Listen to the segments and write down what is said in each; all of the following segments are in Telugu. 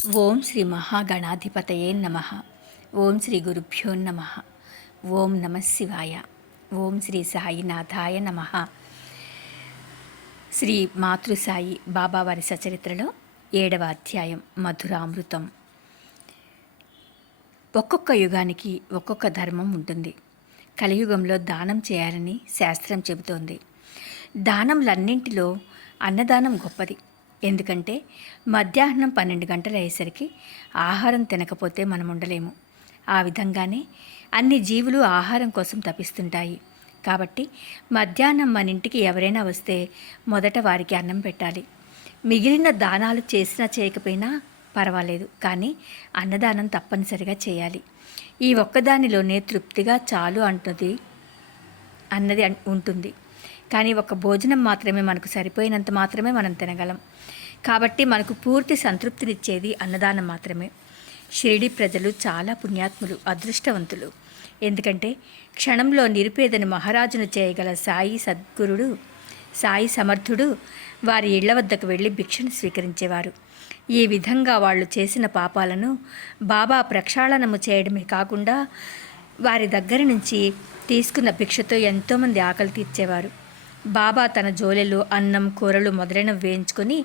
ఓం శ్రీ మహాగణాధిపతయే నమ. ఓం శ్రీ గురుభ్యో నమ. ఓం నమ శివాయ. ఓం శ్రీ సాయినాథాయ నమ. శ్రీ మాతృసాయి బాబావారి సచరిత్రలో 7వ అధ్యాయం మధురామృతం. ఒక్కొక్క యుగానికి ఒక్కొక్క ధర్మం ఉంటుంది. కలియుగంలో దానం చేయాలని శాస్త్రం చెబుతోంది. దానంలన్నింటిలో అన్నదానం గొప్పది. ఎందుకంటే మధ్యాహ్నం 12 గంటలు అయ్యేసరికి ఆహారం తినకపోతే మనం ఉండలేము. ఆ విధంగానే అన్ని జీవులు ఆహారం కోసం తపిస్తుంటాయి. కాబట్టి మధ్యాహ్నం మన ఇంటికి ఎవరైనా వస్తే మొదట వారికి అన్నం పెట్టాలి. మిగిలిన దానాలు చేసినా చేయకపోయినా పర్వాలేదు, కానీ అన్నదానం తప్పనిసరిగా చేయాలి. ఈ ఒక్కదానిలోనే తృప్తిగా చాలు అన్నది ఉంటుంది. కానీ ఒక భోజనం మాత్రమే మనకు సరిపోయినంత మాత్రమే మనం తినగలం. కాబట్టి మనకు పూర్తి సంతృప్తినిచ్చేది అన్నదానం మాత్రమే. షిరిడి ప్రజలు చాలా పుణ్యాత్ములు, అదృష్టవంతులు. ఎందుకంటే క్షణంలో నిరుపేదను మహారాజును చేయగల సాయి సమర్థుడు వారి ఇళ్ల వద్దకు వెళ్ళి భిక్షను స్వీకరించేవారు. ఈ విధంగా వాళ్ళు చేసిన పాపాలను బాబా ప్రక్షాళనము చేయడమే కాకుండా వారి దగ్గర నుంచి తీసుకున్న భిక్షతో ఎంతోమంది ఆకలి తీర్చేవారు. బాబా తన జోలెలో అన్నం, కూరలు మొదలైనవి వేయించుకొని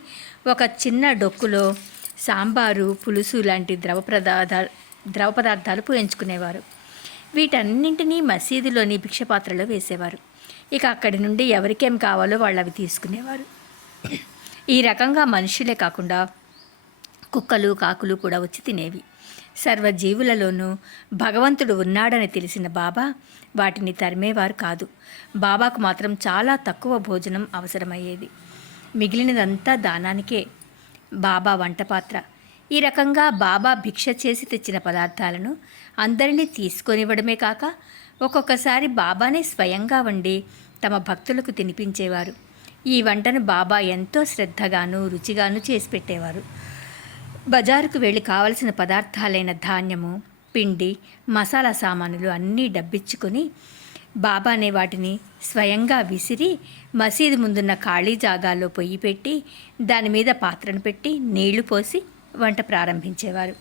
ఒక చిన్న డొక్కులో సాంబారు, పులుసు లాంటి ద్రవ పదార్థాలు పోయించుకునేవారు. వీటన్నింటినీ మసీదులోని భిక్షపాత్రలో వేసేవారు. ఇక అక్కడి నుండి ఎవరికేం కావాలో వాళ్ళు అవి తీసుకునేవారు. ఈ రకంగా మనుషులే కాకుండా కుక్కలు, కాకులు కూడా వచ్చి తినేవి. సర్వజీవులలోనూ భగవంతుడు ఉన్నాడని తెలిసిన బాబా వాటిని తరిమేవారు కాదు. బాబాకు మాత్రం చాలా తక్కువ భోజనం అవసరమయ్యేది. మిగిలినదంతా దానానికే. బాబా వంటపాత్ర. ఈ రకంగా బాబా భిక్ష చేసి తెచ్చిన పదార్థాలను అందరినీ తీసుకొనివ్వడమే కాక ఒక్కొక్కసారి బాబానే స్వయంగా వండి తమ భక్తులకు తినిపించేవారు. ఈ వంటను బాబా ఎంతో శ్రద్ధగాను రుచిగాను చేసి పెట్టేవారు. బజారుకు వెళ్ళి కావలసిన పదార్థాలైన ధాన్యము, పిండి, మసాలా సామానులు అన్నీ డబ్బిచ్చుకొని బాబానే వాటిని స్వయంగా విసిరి మసీదు ముందున్న ఖాళీ జాగాలో పొయ్యి పెట్టి దాని మీద పాత్రను పెట్టి నీళ్లు పోసి వంట ప్రారంభించేవారు.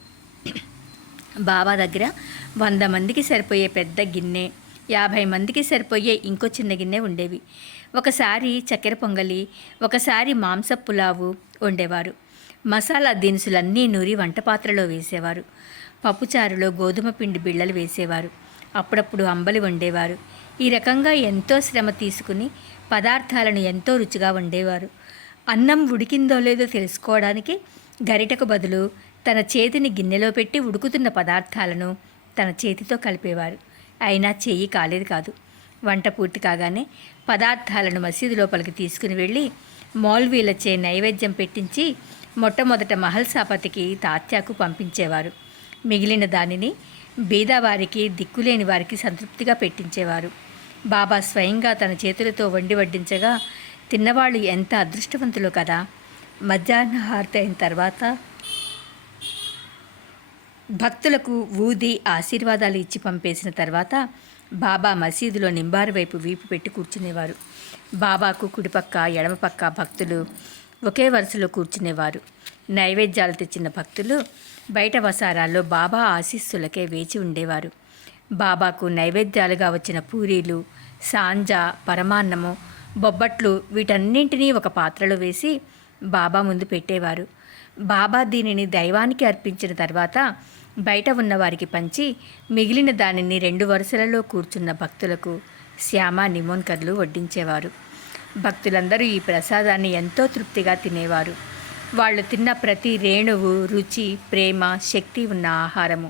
బాబా దగ్గర 100 మందికి సరిపోయే పెద్ద గిన్నె, 50 మందికి సరిపోయే ఇంకో చిన్న గిన్నె ఉండేవి. ఒకసారి చక్కెర పొంగలి, ఒకసారి మాంస పులావు వండేవారు. మసాలా దినుసులన్నీ నూరి వంటపాత్రలో వేసేవారు. పప్పుచారులో గోధుమ పిండి బిళ్ళలు వేసేవారు. అప్పుడప్పుడు అంబలి వండేవారు. ఈ రకంగా ఎంతో శ్రమ తీసుకుని పదార్థాలను ఎంతో రుచిగా వండేవారు. అన్నం ఉడికిందో లేదో తెలుసుకోవడానికి గరిటకు బదులు తన చేతిని గిన్నెలో పెట్టి ఉడుకుతున్న పదార్థాలను తన చేతితో కలిపేవారు. అయినా చెయ్యి కాలేదు కాదు. వంట పూర్తి కాగానే పదార్థాలను మసీదు లోపలికి తీసుకుని వెళ్ళి మౌల్వీలచే నైవేద్యం పెట్టించి మొట్టమొదట మహల్సాపతికి తాత్యాకు పంపించేవారు. మిగిలిన దానిని బీదవారికి, దిక్కులేని వారికి సంతృప్తిగా పెట్టించేవారు. బాబా స్వయంగా తన చేతులతో వండి వడ్డించగా తిన్నవాళ్ళు ఎంత అదృష్టవంతులు కదా. మధ్యాహ్న హారతి అయిన తర్వాత భక్తులకు ఊది ఆశీర్వాదాలు ఇచ్చి పంపేసిన తర్వాత బాబా మసీదులో నింబారు వైపు వీపు పెట్టి కూర్చునేవారు. బాబాకు కుడిపక్క, ఎడమపక్క భక్తులు ఒకే వరుసలో కూర్చునేవారు. నైవేద్యాలు తెచ్చిన భక్తులు బయట వసారాల్లో బాబా ఆశీస్సులకే వేచి ఉండేవారు. బాబాకు నైవేద్యాలుగా వచ్చిన పూరీలు, సాంజా, పరమాన్నము, బొబ్బట్లు వీటన్నింటినీ ఒక పాత్రలో వేసి బాబా ముందు పెట్టేవారు. బాబా దీనిని దైవానికి అర్పించిన తర్వాత బయట ఉన్నవారికి పంచి మిగిలిన దానిని 2 వరుసలలో కూర్చున్న భక్తులకు శ్యామ, నిమోన్కర్లు వడ్డించేవారు. భక్తులందరూ ఈ ప్రసాదాన్ని ఎంతో తృప్తిగా తినేవారు. వాళ్ళు తిన్న ప్రతి రేణువు రుచి, ప్రేమ, శక్తి ఉన్న ఆహారము.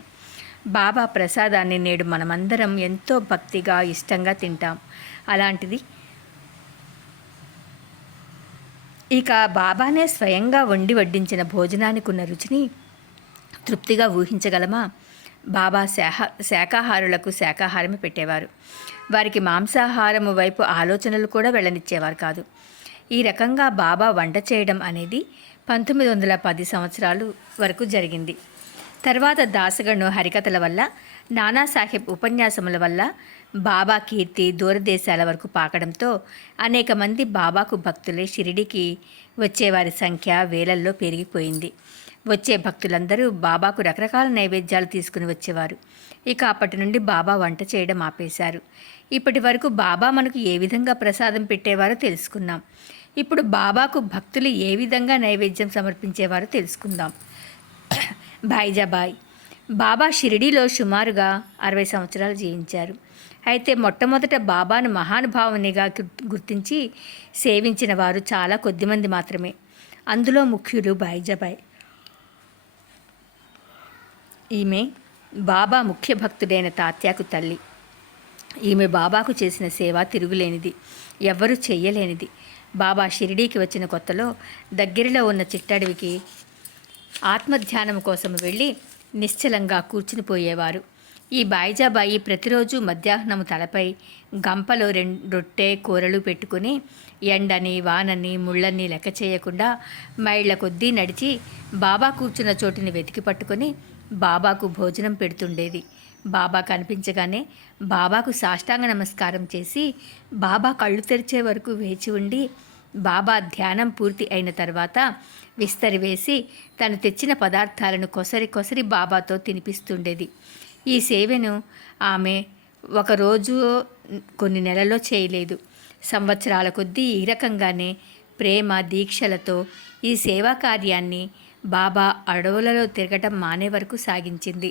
బాబా ప్రసాదాన్ని నేడు మనమందరం ఎంతో భక్తిగా, ఇష్టంగా తింటాం. అలాంటిది ఇక బాబానే స్వయంగా వండి వడ్డించిన భోజనానికి ఉన్న రుచిని తృప్తిగా ఊహించగలమా? బాబా శాకాహారులకు శాకాహారమే పెట్టేవారు. వారికి మాంసాహారము వైపు ఆలోచనలు కూడా వెళ్ళనిచ్చేవారు కాదు. ఈ రకంగా బాబా వంట చేయడం అనేది 1910 సంవత్సరాలు వరకు జరిగింది. తర్వాత దాసగను హరికథల వల్ల, నానాసాహెబ్ ఉపన్యాసముల వల్ల బాబా కీర్తి దూరదేశాల వరకు పాకడంతో అనేక మంది బాబాకు భక్తులే షిరిడీకి వచ్చేవారి సంఖ్య వేలల్లో పెరిగిపోయింది. వచ్చే భక్తులందరూ బాబాకు రకరకాల నైవేద్యాలు తీసుకుని వచ్చేవారు. ఇక అప్పటి నుండి బాబా వంట చేయడం ఆపేశారు. ఇప్పటి వరకు బాబా మనకు ఏ విధంగా ప్రసాదం పెట్టేవారో తెలుసుకున్నాం. ఇప్పుడు బాబాకు భక్తులు ఏ విధంగా నైవేద్యం సమర్పించేవారో తెలుసుకుందాం. భాయిజాబాయ్ బాబా షిరిడీలో సుమారుగా 60 సంవత్సరాలు జీవించారు. అయితే మొట్టమొదట బాబాను మహానుభావునిగా గుర్తించి సేవించిన వారు చాలా కొద్దిమంది మాత్రమే. అందులో ముఖ్యులు భాయిజాబాయ్. ఈమె బాబా ముఖ్య భక్తుడైన తాత్యాకు తల్లి. ఈమె బాబాకు చేసిన సేవ తిరుగులేనిది, ఎవ్వరూ చెయ్యలేనిది. బాబా షిరిడీకి వచ్చిన కొత్తలో దగ్గరలో ఉన్న చిట్టడవికి ఆత్మధ్యానం కోసం వెళ్ళి నిశ్చలంగా కూర్చునిపోయేవారు. ఈ బాయిజాబాయి ప్రతిరోజు మధ్యాహ్నం తలపై గంపలో రొట్టె కూరలు పెట్టుకుని ఎండని వానని ముళ్ళని లెక్క చేయకుండా మైళ్ళ కొద్దీ నడిచి బాబా కూర్చున్న చోటుని వెతికి పట్టుకొని బాబాకు భోజనం పెడుతుండేది. బాబా కనిపించగానే బాబాకు సాష్టాంగ నమస్కారం చేసి బాబా కళ్ళు తెరిచే వరకు వేచి ఉండి బాబా ధ్యానం పూర్తి అయిన తర్వాత విస్తరి వేసి తను తెచ్చిన పదార్థాలను కొసరి బాబాతో తినిపిస్తుండేది. ఈ సేవను ఆమె ఒకరోజు కొన్ని నెలల్లో చేయలేదు. సంవత్సరాల కొద్దీ ఈ రకంగానే ప్రేమ దీక్షలతో ఈ సేవా కార్యాన్ని బాబా అడవులలో తిరగటం మానే వరకు సాగించింది.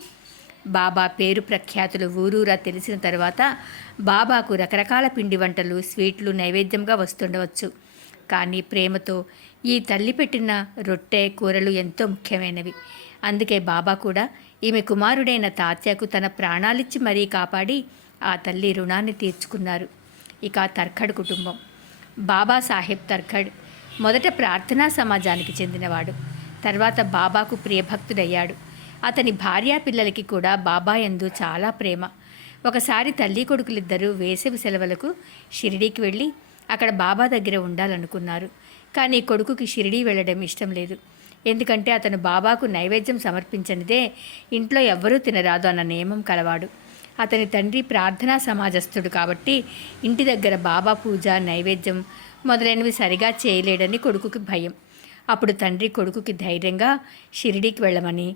బాబా పేరు ప్రఖ్యాతులు ఊరూరా తెలిసిన తర్వాత బాబాకు రకరకాల పిండి వంటలు స్వీట్లు నైవేద్యంగా వస్తుండవచ్చు. కానీ ప్రేమతో ఈ తల్లి పెట్టిన రొట్టె కూరలు ఎంతో ముఖ్యమైనవి. అందుకే బాబా కూడా ఈమె కుమారుడైన తాత్యకు తన ప్రాణాలిచ్చి మరీ కాపాడి ఆ తల్లి రుణాన్ని తీర్చుకున్నారు. ఇక తర్ఖడ్ కుటుంబం. బాబాసాహెబ్ తర్ఖడ్ మొదట ప్రార్థనా సమాజానికి చెందినవాడు. తర్వాత బాబాకు ప్రియభక్తుడయ్యాడు. అతని భార్యా పిల్లలకి కూడా బాబా యందు చాలా ప్రేమ. ఒకసారి తల్లి కొడుకులిద్దరూ వేసవి సెలవులకు షిరిడీకి వెళ్ళి అక్కడ బాబా దగ్గర ఉండాలనుకున్నారు. కానీ కొడుకుకి షిరిడీ వెళ్ళడం ఇష్టం లేదు. ఎందుకంటే అతను బాబాకు నైవేద్యం సమర్పించనిదే ఇంట్లో ఎవ్వరూ తినరాదు అన్న నియమం కలవాడు. అతని తండ్రి ప్రార్థనా సమాజస్థుడు కాబట్టి ఇంటి దగ్గర బాబా పూజ నైవేద్యం మొదలైనవి సరిగా చేయలేడని కొడుకుకి భయం. అప్పుడు తండ్రి కొడుకుకి ధైర్యంగా షిరిడీకి వెళ్ళమని,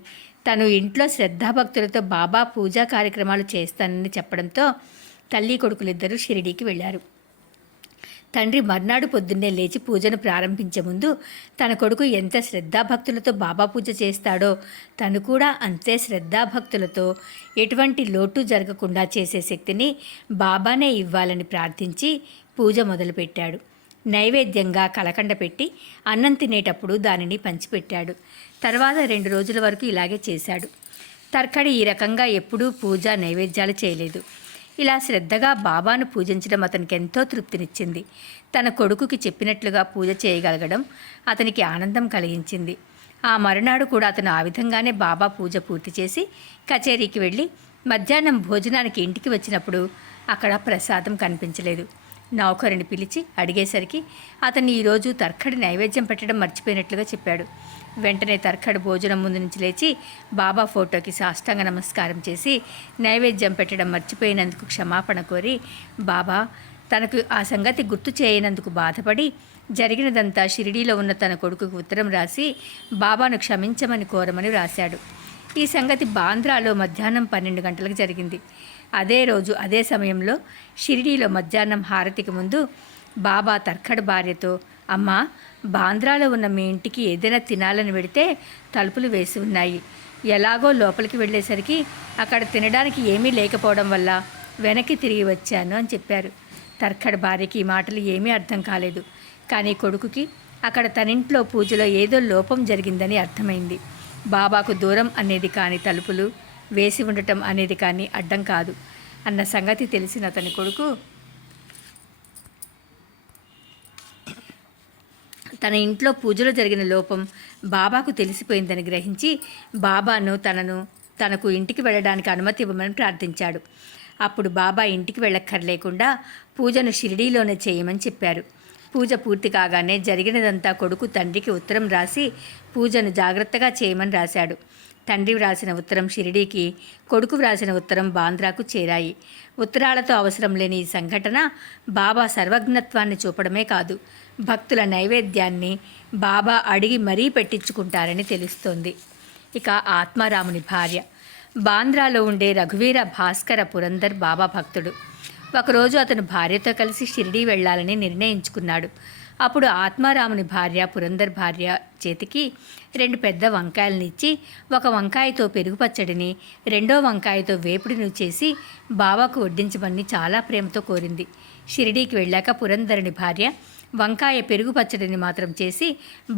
తను ఇంట్లో శ్రద్ధాభక్తులతో బాబా పూజా కార్యక్రమాలు చేస్తానని చెప్పడంతో తల్లి కొడుకులిద్దరూ షిరిడీకి వెళ్ళారు. తండ్రి మర్నాడు పొద్దున్నే లేచి పూజను ప్రారంభించే ముందు తన కొడుకు ఎంత శ్రద్ధాభక్తులతో బాబా పూజ చేస్తాడో తను కూడా అంతే శ్రద్ధాభక్తులతో ఎటువంటి లోటు జరగకుండా చేసే శక్తిని బాబానే ఇవ్వాలని ప్రార్థించి పూజ మొదలుపెట్టాడు. నైవేద్యంగా కలకండ పెట్టి అన్నం తినేటప్పుడు దానిని పంచిపెట్టాడు. తర్వాత 2 రోజుల వరకు ఇలాగే చేశాడు. తర్ఖడ్ ఈ రకంగా ఎప్పుడూ పూజ నైవేద్యాలు చేయలేదు. ఇలా శ్రద్ధగా బాబాను పూజించడం అతనికి ఎంతో తృప్తినిచ్చింది. తన కొడుకుకి చెప్పినట్లుగా పూజ చేయగలగడం అతనికి ఆనందం కలిగించింది. ఆ మరునాడు కూడా అతను ఆ విధంగానే బాబా పూజ పూర్తి చేసి కచేరీకి వెళ్ళి మధ్యాహ్నం భోజనానికి ఇంటికి వచ్చినప్పుడు అక్కడ ప్రసాదం కనిపించలేదు. నౌకరుని పిలిచి అడిగేసరికి అతను ఈరోజు తర్ఖడ్ నైవేద్యం పెట్టడం మర్చిపోయినట్లుగా చెప్పాడు. వెంటనే తర్ఖడ్ భోజనం ముందు నుంచి లేచి బాబా ఫోటోకి సాష్టాంగ నమస్కారం చేసి నైవేద్యం పెట్టడం మర్చిపోయినందుకు క్షమాపణ కోరి బాబా తనకు ఆ సంగతి గుర్తు చేయనందుకు బాధపడి జరిగినదంతా షిరిడీలో ఉన్న తన కొడుకుకు ఉత్తరం రాసి బాబాను క్షమించమని కోరమని రాశాడు. ఈ సంగతి బాంద్రాలో మధ్యాహ్నం 12 గంటలకు జరిగింది. అదే రోజు అదే సమయంలో షిరిడీలో మధ్యాహ్నం హారతికి ముందు బాబా తర్ఖడ్ భార్యతో, అమ్మా, బాంద్రాలో ఉన్న మీ ఇంటికి ఏదైనా తినాలని వెడితే తలుపులు వేసి ఉన్నాయి. ఎలాగో లోపలికి వెళ్ళేసరికి అక్కడ తినడానికి ఏమీ లేకపోవడం వల్ల వెనక్కి తిరిగి వచ్చాను అని చెప్పారు. తర్ఖడ్ భార్యకి ఈ మాటలు ఏమీ అర్థం కాలేదు. కానీ కొడుకుకి అక్కడ తనింట్లో పూజలో ఏదో లోపం జరిగిందని అర్థమైంది. బాబాకు దూరం అనేది కానీ తలుపులు వేసి ఉండటం అనేది కానీ అడ్డం కాదు అన్న సంగతి తెలిసిన అతని కొడుకు తన ఇంట్లో పూజలో జరిగిన లోపం బాబాకు తెలిసిపోయిందని గ్రహించి బాబాను తనకు ఇంటికి వెళ్ళడానికి అనుమతి ఇవ్వమని ప్రార్థించాడు. అప్పుడు బాబా ఇంటికి వెళ్ళక్కర్లేకుండా పూజను షిరిడీలోనే చేయమని చెప్పారు. పూజ పూర్తి కాగానే జరిగినదంతా కొడుకు తండ్రికి ఉత్తరం రాసి పూజను జాగ్రత్తగా చేయమని రాశాడు. తండ్రి వ్రాసిన ఉత్తరం షిరిడీకి, కొడుకు వ్రాసిన ఉత్తరం బాంద్రాకు చేరాయి. ఉత్తరాలతో అవసరం లేని ఈ సంఘటన బాబా సర్వజ్ఞత్వాన్ని చూపడమే కాదు, భక్తుల నైవేద్యాన్ని బాబా అడిగి మరీ పెట్టించుకుంటారని తెలుస్తోంది. ఇక ఆత్మారాముని భార్య. బాంద్రాలో ఉండే రఘువీర భాస్కర పురందర్ బాబా భక్తుడు. ఒకరోజు అతను భార్యతో కలిసి షిరిడీ వెళ్ళాలని నిర్ణయించుకున్నాడు. అప్పుడు ఆత్మారాముని భార్య పురందర్ భార్య చేతికి 2 పెద్ద వంకాయలనిచ్చి, ఒక వంకాయతో పెరుగు పచ్చడిని, 2వ వంకాయతో వేపుడును చేసి బాబాకు వడ్డించమని చాలా ప్రేమతో కోరింది. షిరిడీకి వెళ్ళాక పురందరుని భార్య వంకాయ పెరుగు పచ్చడిని మాత్రం చేసి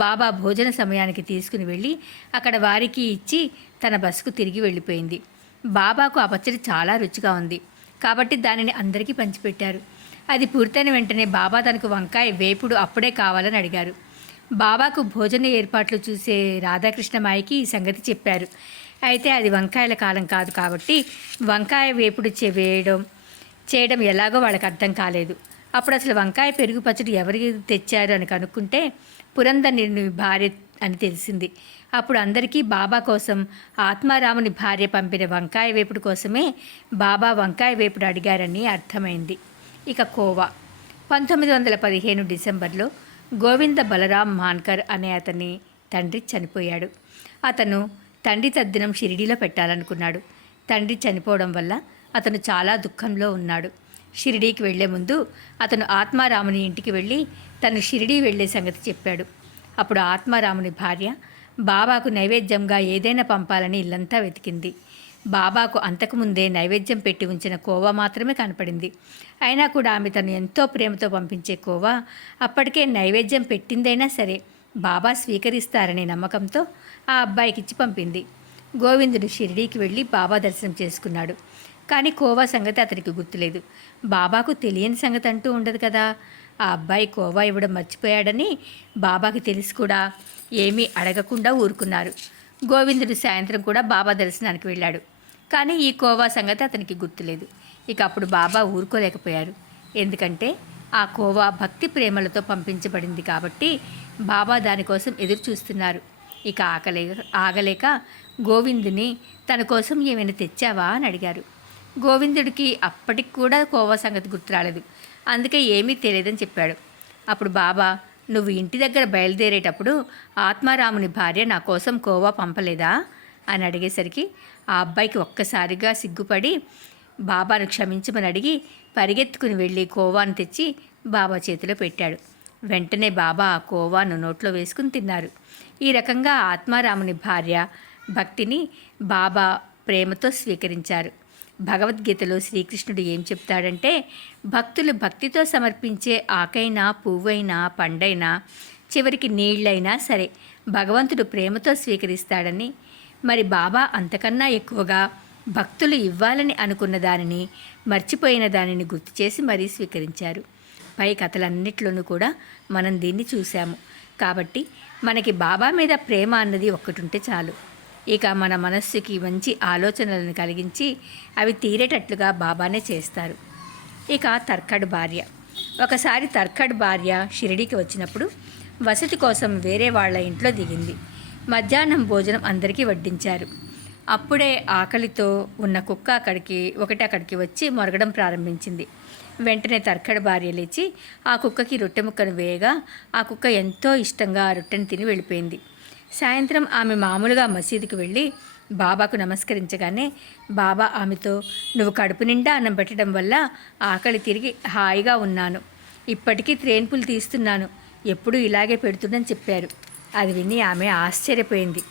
బాబా భోజన సమయానికి తీసుకుని వెళ్ళి అక్కడ వారికి ఇచ్చి తన బస్సుకు తిరిగి వెళ్ళిపోయింది. బాబాకు ఆ పచ్చడి చాలా రుచిగా ఉంది కాబట్టి దానిని అందరికీ పంచిపెట్టారు. అది పూర్తయిన వెంటనే బాబా తనకు వంకాయ వేపుడు అప్పుడే కావాలని అడిగారు. బాబాకు భోజన ఏర్పాట్లు చూసే రాధాకృష్ణమాయికి ఈ సంగతి చెప్పారు. అయితే అది వంకాయల కాలం కాదు కాబట్టి వంకాయ వేపుడు చేయడం ఎలాగో వాళ్ళకి అర్థం కాలేదు. అప్పుడు అసలు వంకాయ పెరుగు పచ్చడి ఎవరికి తెచ్చారు అని కనుక్కుంటే పురందరుని భార్య అని తెలిసింది. అప్పుడు అందరికీ బాబా కోసం ఆత్మారాముని భార్య పంపిన వంకాయ వేపుడు కోసమే బాబా వంకాయ వేపుడు అడిగారని అర్థమైంది. ఇక కోవా. 1915 డిసెంబర్లో గోవింద బలరాం మాన్కర్ అనే అతని తండ్రి చనిపోయాడు. అతను తండ్రి తద్దినం షిరిడీలో పెట్టాలనుకున్నాడు. తండ్రి చనిపోవడం వల్ల అతను చాలా దుఃఖంలో ఉన్నాడు. షిరిడీకి వెళ్లే ముందు అతను ఆత్మారాముని ఇంటికి వెళ్ళి తను షిరిడీ వెళ్లే సంగతి చెప్పాడు. అప్పుడు ఆత్మారాముని భార్య బాబాకు నైవేద్యంగా ఏదైనా పంపాలని ఇల్లంతా వెతికింది. బాబాకు అంతకుముందే నైవేద్యం పెట్టి ఉంచిన కోవా మాత్రమే కనపడింది. అయినా కూడా ఆమె తను ఎంతో ప్రేమతో పంపించే కోవా అప్పటికే నైవేద్యం పెట్టిందైనా సరే బాబా స్వీకరిస్తారనే నమ్మకంతో ఆ అబ్బాయికిచ్చి పంపింది. గోవిందుడు షిరిడీకి వెళ్ళి బాబా దర్శనం చేసుకున్నాడు. కానీ కోవా సంగతి అతనికి గుర్తులేదు. బాబాకు తెలియని సంగతి అంటూ ఉండదు కదా. ఆ అబ్బాయి కోవా ఇవ్వడం మర్చిపోయాడని బాబాకి తెలిసి కూడా ఏమీ అడగకుండా ఊరుకున్నారు. గోవిందుడు సాయంత్రం కూడా బాబా దర్శనానికి వెళ్ళాడు. కానీ ఈ కోవా సంగతి అతనికి గుర్తులేదు. ఇక అప్పుడు బాబా ఊరుకోలేకపోయారు. ఎందుకంటే ఆ కోవా భక్తి ప్రేమలతో పంపించబడింది కాబట్టి బాబా దానికోసం ఎదురు చూస్తున్నారు. ఇక ఆగలేక గోవిందుని తన కోసం ఏమైనా తెచ్చావా అని అడిగారు. గోవిందుడికి అప్పటికి కూడా కోవా సంగతి గుర్తు రాలేదు. అందుకే ఏమీ తెలియదని చెప్పాడు. అప్పుడు బాబా, నువ్వు ఇంటి దగ్గర బయలుదేరేటప్పుడు ఆత్మారాముని భార్య నా కోసం కోవా పంపలేదా అని అడిగేసరికి ఆ అబ్బాయికి ఒక్కసారిగా సిగ్గుపడి బాబాను క్షమించమని అడిగి పరిగెత్తుకుని వెళ్ళి కోవాను తెచ్చి బాబా చేతిలో పెట్టాడు. వెంటనే బాబా ఆ కోవాను నోట్లో వేసుకుని తిన్నారు. ఈ రకంగా ఆత్మారాముని భార్య భక్తిని బాబా ప్రేమతో స్వీకరించారు. భగవద్గీతలో శ్రీకృష్ణుడు ఏం చెప్తాడంటే, భక్తులు భక్తితో సమర్పించే ఆకైనా, పువ్వైనా, పండైనా, చివరికి నీళ్ళైనా సరే భగవంతుడు ప్రేమతో స్వీకరిస్తాడని, మరి బాబా అంతకన్నా ఎక్కువగా భక్తులు ఇవ్వాలని అనుకున్న దానిని, మర్చిపోయిన దానిని గుర్తు చేసి మరీ స్వీకరించారు. పై కథలన్నిట్లోనూ కూడా మనం దీన్ని చూశాము. కాబట్టి మనకి బాబా మీద ప్రేమ అన్నది ఒక్కటుంటే చాలు. ఇక మన మనస్సుకి మంచి ఆలోచనలను కలిగించి అవి తీరేటట్లుగా బాబానే చేస్తారు. ఇక తర్కడ్ భార్య. ఒకసారి తర్కడ్ భార్య షిరిడీకి వచ్చినప్పుడు వసతి కోసం వేరే వాళ్ళ ఇంట్లో దిగింది. మధ్యాహ్నం భోజనం అందరికీ వడ్డించారు. అప్పుడే ఆకలితో ఉన్న కుక్క అక్కడికి వచ్చి మొరగడం ప్రారంభించింది. వెంటనే తర్కడ్ భార్య లేచి ఆ కుక్కకి రొట్టె ముక్కను వేయగా ఆ కుక్క ఎంతో ఇష్టంగా ఆ రొట్టెను తిని వెళ్ళిపోయింది. సాయంత్రం ఆమె మామూలుగా మసీదుకు వెళ్ళి బాబాకు నమస్కరించగానే బాబా ఆమెతో, నువ్వు కడుపు నిండా అన్నం పెట్టడం వల్ల ఆకలి తిరిగి హాయిగా ఉన్నాను. ఇప్పటికీ త్రేన్పులు తీస్తున్నాను. ఎప్పుడూ ఇలాగే పెడుతుందని చెప్పారు. అది విని ఆమె ఆశ్చర్యపోయింది.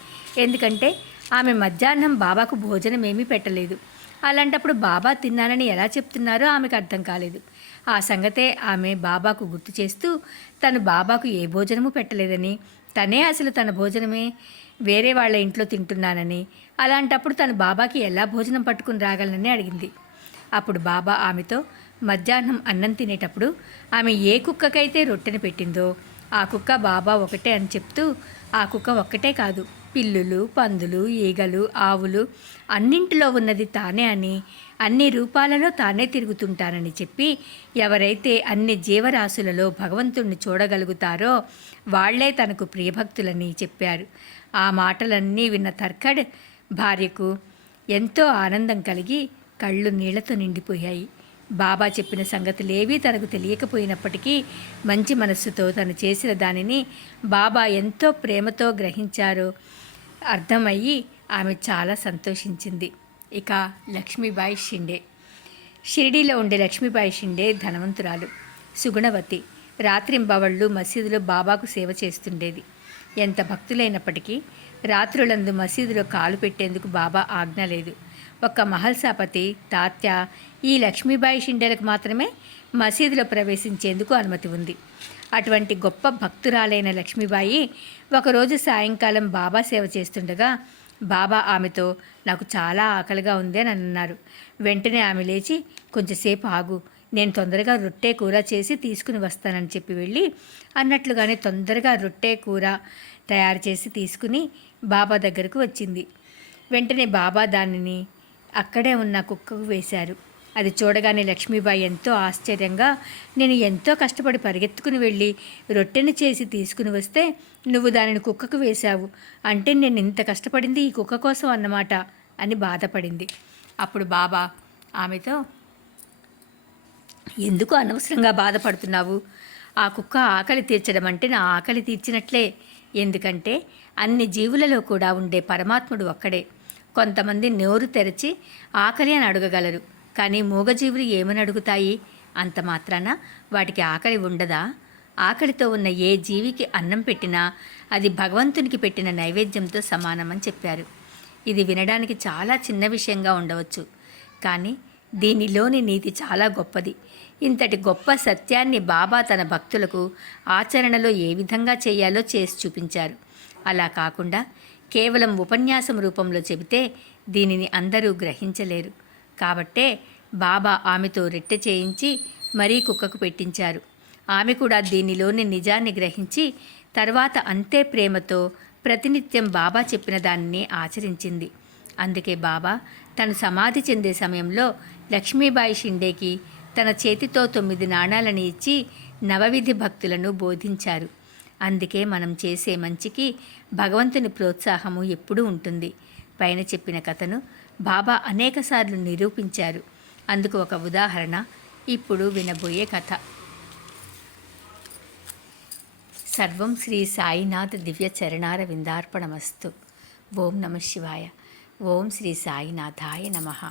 ఎందుకంటే ఆమె మధ్యాహ్నం బాబాకు భోజనం ఏమీ పెట్టలేదు. అలాంటప్పుడు బాబా తిన్నానని ఎలా చెప్తున్నారో ఆమెకు అర్థం కాలేదు. ఆ సంగతే ఆమె బాబాకు గుర్తు చేస్తూ తను బాబాకు ఏ భోజనము పెట్టలేదని, తనే అసలు తన భోజనమే వేరే వాళ్ళ ఇంట్లో తింటున్నానని, అలాంటప్పుడు తను బాబాకి ఎలా భోజనం పట్టుకుని రాగలనని అడిగింది. అప్పుడు బాబా ఆమెతో మధ్యాహ్నం అన్నం తినేటప్పుడు ఆమె ఏ కుక్కకైతే రొట్టెను పెట్టిందో ఆ కుక్క బాబా ఒకటే అని చెప్తూ, ఆ కుక్క ఒక్కటే కాదు, పిల్లులు, పందులు, ఈగలు, ఆవులు అన్నింటిలో ఉన్నది తానే అని, అన్ని రూపాలలో తానే తిరుగుతుంటానని చెప్పి, ఎవరైతే అన్ని జీవరాశులలో భగవంతుణ్ణి చూడగలుగుతారో వాళ్లే తనకు ప్రియభక్తులని చెప్పారు. ఆ మాటలన్నీ విన్న తర్కడ్ భార్యకు ఎంతో ఆనందం కలిగి కళ్ళు నీళ్లతో నిండిపోయాయి. బాబా చెప్పిన సంగతులేవీ తనకు తెలియకపోయినప్పటికీ మంచి మనస్సుతో తను చేసిన దానిని బాబా ఎంతో ప్రేమతో గ్రహించారో అర్థమయ్యి ఆమె చాలా సంతోషించింది. ఇక లక్ష్మీబాయి షిండే. షిరిడీలో ఉండే లక్ష్మీబాయి షిండే ధనవంతురాలు, సుగుణవతి. రాత్రింబవళ్ళు మసీదులో బాబాకు సేవ చేస్తుండేది. ఎంత భక్తులైనప్పటికీ రాత్రులందు మసీదులో కాలు పెట్టేందుకు బాబా ఆజ్ఞ లేదు. ఒక్క మహల్సాపతి తాత్య ఈ లక్ష్మీబాయి షిండేలకు మాత్రమే మసీదులో ప్రవేశించేందుకు అనుమతి ఉంది. అటువంటి గొప్ప భక్తురాలైన లక్ష్మీబాయి ఒకరోజు సాయంకాలం బాబా సేవ చేస్తుండగా బాబా ఆమెతో నాకు చాలా ఆకలిగా ఉంది అని అన్నారు. వెంటనే ఆమె లేచి కొంచెంసేపు ఆగు, నేను తొందరగా రొట్టె కూర చేసి తీసుకుని వస్తానని చెప్పి వెళ్ళి అన్నట్లుగానే తొందరగా రొట్టె కూర తయారు చేసి తీసుకుని బాబా దగ్గరకు వచ్చింది. వెంటనే బాబా దానిని అక్కడే ఉన్న కుక్కకు వేశారు. అది చూడగానే లక్ష్మీబాయి ఎంతో ఆశ్చర్యంగా, నేను ఎంతో కష్టపడి పరిగెత్తుకుని వెళ్ళి రొట్టెని చేసి తీసుకుని వస్తే నువ్వు దానిని కుక్కకు వేశావు అంటే నేను ఇంత కష్టపడింది ఈ కుక్క కోసం అన్నమాట అని బాధపడింది. అప్పుడు బాబా ఆమెతో, ఎందుకు అనవసరంగా బాధపడుతున్నావు? ఆ కుక్క ఆకలి తీర్చడం అంటే నా ఆకలి తీర్చినట్లే. ఎందుకంటే అన్ని జీవులలో కూడా ఉండే పరమాత్ముడు ఒక్కడే. కొంతమంది నోరు తెరచి ఆకలి అని అడగగలరు, కానీ మూగజీవులు ఏమని అడుగుతాయి? అంత మాత్రాన వాటికి ఆకలి ఉండదా? ఆకలితో ఉన్న ఏ జీవికి అన్నం పెట్టినా అది భగవంతునికి పెట్టిన నైవేద్యంతో సమానమని చెప్పారు. ఇది వినడానికి చాలా చిన్న విషయంగా ఉండవచ్చు, కానీ దీనిలోని నీతి చాలా గొప్పది. ఇంతటి గొప్ప సత్యాన్ని బాబా తన భక్తులకు ఆచరణలో ఏ విధంగా చేయాలో చేసి చూపించారు. అలా కాకుండా కేవలం ఉపన్యాసం రూపంలో చెబితే దీనిని అందరూ గ్రహించలేరు. కాబట్టే బాబా ఆమెతో రొట్టె చేయించి మరీ కుక్కకు పెట్టించారు. ఆమె కూడా దీనిలోని నిజాన్ని గ్రహించి తర్వాత అంతే ప్రేమతో ప్రతినిత్యం బాబా చెప్పిన దానిని ఆచరించింది. అందుకే బాబా తను సమాధి చెందే సమయంలో లక్ష్మీబాయి షిండేకి తన చేతితో 9 నాణాలని ఇచ్చి నవవిధి భక్తులను బోధించారు. అందుకే మనం చేసే మంచికి భగవంతుని ప్రోత్సాహము ఎప్పుడూ ఉంటుంది. పైన చెప్పిన కథను బాబా అనేకసార్లు నిరూపించారు. అందుకు ఒక ఉదాహరణ ఇప్పుడు వినబోయే కథ. సర్వం శ్రీ సాయినాథ్ దివ్య చరణార విందార్పణమస్తు. ఓం నమః శివాయ. ఓం శ్రీ సాయినాథాయ నమః.